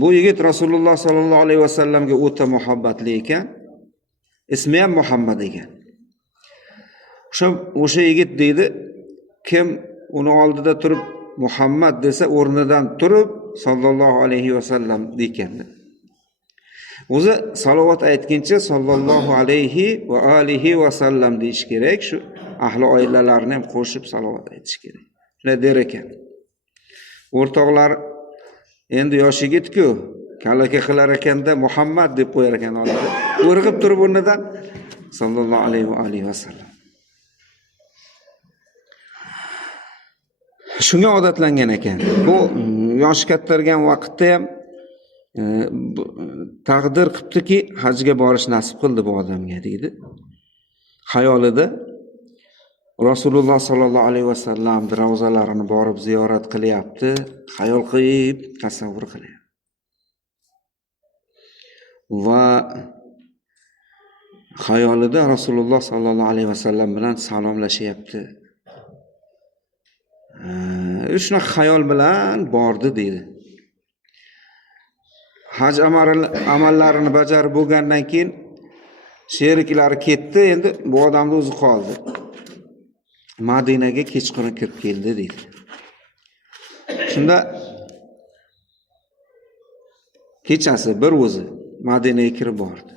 bu yigit Rasululloh sollallohu alayhi vasallamga o'ta muhabbatli ekan. Ismi ham Muhammad ekan. O'sha yigit deydi, kim uni oldida turib Muhammad desa o'rnidan turib sallallohu alayhi vasallam deydi. O'zi salovat aytguncha sallallohu alayhi va alihi vasallam deyish kerak. Shu ahli oilalarni ham qo'shib salovat aytish kerak. Shunday der ekan. O'rtoqlar endi yosh yigit-ku, kalaka qilar ekanda Muhammad deb qo'yar ekan oldida. O'rg'ib turib o'rnidan sallallohu alayhi va alihi vasallam. Shunga odatlangan ekan. Bu yosh kattargan vaqtda ham taqdir qilibdiki, hajga borish nasib qildi bu odamga deydi. Xayolida Rasululloh sollallohu alayhi vasallam ravzalarini borib ziyorat qilyapti, xayol qilib tasavvur qilyapti. Va xayolida Rasululloh sollallohu alayhi vasallam bilan salomlashyapti. Shunaqa xayol bilan bordi deydi. Haj amallarini bajarib bo'lgandan keyin sheriklari ketdi, endi bu odamni o'zi qoldi. Madinaga kechqurun kirib keldi deydi. Shunda kechasi bir o'zi Madinaga kirib bordi.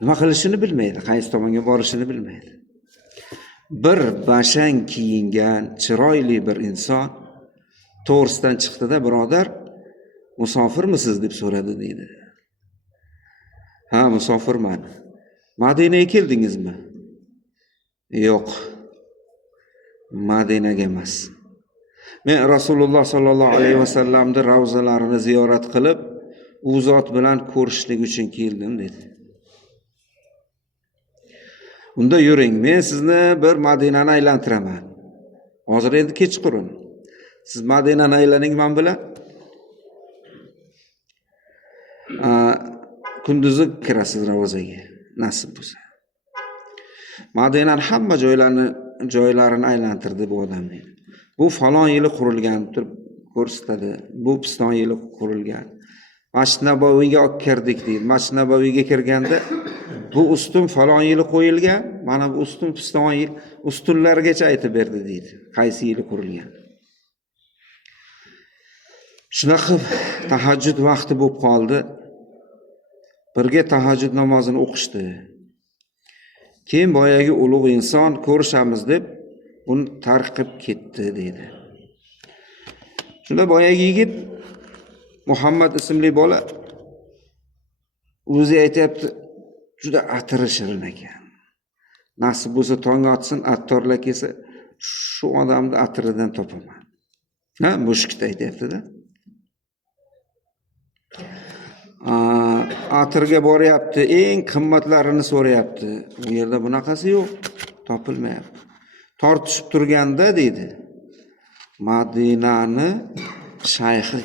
Nima qilishini bilmaydi, qaysi tomonga borishini bilmaydi. Bir bashang kiyingan, chiroyli bir inson to'g'risidan chiqdi-da, birodar, musofirmisiz deb so'radi deydi. Ha, musofirman. Madinaga keldingizmi? Yo'q. Madinaga emas. Men Rasululloh sollallohu alayhi vasallamning ravzalarini ziyorat qilib, u zot bilan ko'rishlik uchun keldim dedi. Unda yuring, men sizni bir Madinani aylantiraman. Hozir endi kechqurun. Siz Madinani aylaning men bilan. Kunduzi kirasiz ravzaga, nasib bo'lsa. Madinaning hamma joylarini aylantirdi bu odam dedi. Bu falon yili qurilgan turib ko'rsatadi. Bu piston yili qurilgan. Masjid Nabaviyga olib kirdik deydi. Masjid Nabaviyga kirganda bu ustun falon yili qo'yilgan, mana bu ustun piston yil, ustunlargacha aytib berdi deydi. Qaysi yili qurilgan. Shunaqa tahajjud vaqti bo'lib qoldi. Birga tahajjud namozini o'qishdi. Keyin boyagi ulug' inson ko'rishamiz deb uni tark qilib ketdi deydi. Shunda boyagi yigit Muhammad ismli bola o'zi aytayapti, juda atiri shirin ekan. Nasib bo'lsa tong otsin, attorlar kelsa, shu odamni atiridan topaman. Ha, mushkit aytayapti-da. Atirga boryapti, eng qimmatlarini so'rayapti. Bu yerda bunaqasi yo'q, topilmayapti. Tortishib turganda deydi, Madinani shayxi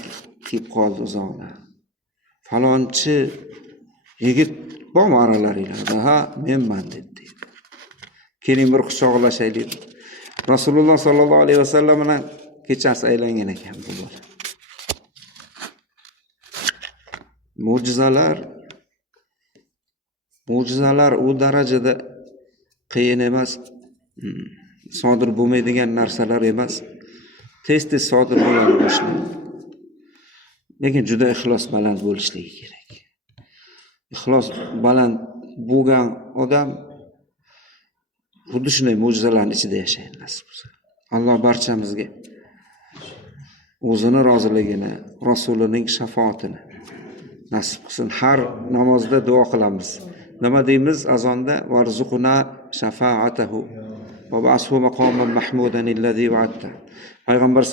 kelib qoldi uzoqda. Falonchi yigit bormi oralaringlarda? Ha, menman dedi. Keling bir quchoqlashaylik. Rasululloh sollallohu alayhi vasallam bilan kechasi aylangan ekan bu bola. Mo'jizalar u darajada qiyin emas, sodir bo'lmaydigan narsalar emas. Tez-tez sodir bo'ladi boshlanadi. Lekin juda ixlos baland bo'lishligi kerak. Ixlos baland bo'lgan odam xuddi shunday mo'jizalarning ichida yashaydi nasib bo'lsa. Alloh barchamizga o'zini roziligini, Rasulining shafoatini nasib qilsin. Har namozda duo qilamiz. Nima deymiz azonda? Varzuqna shafaatahu va ba'shu maqaman mahmudan allazi va'adta. Payg'ambar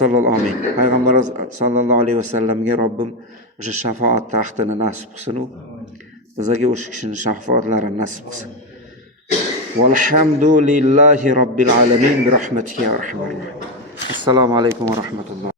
sallallohu alayhi vasallamga Robbim o'sha shafaat taxtini nasib qilsin. Bizga o'sha kishining shafoatlarini nasib qilsin. Valhamdulillahi robbil alamin bi rahmatika ya arhamar rohim. Assalomu alaykum va rahmatulloh.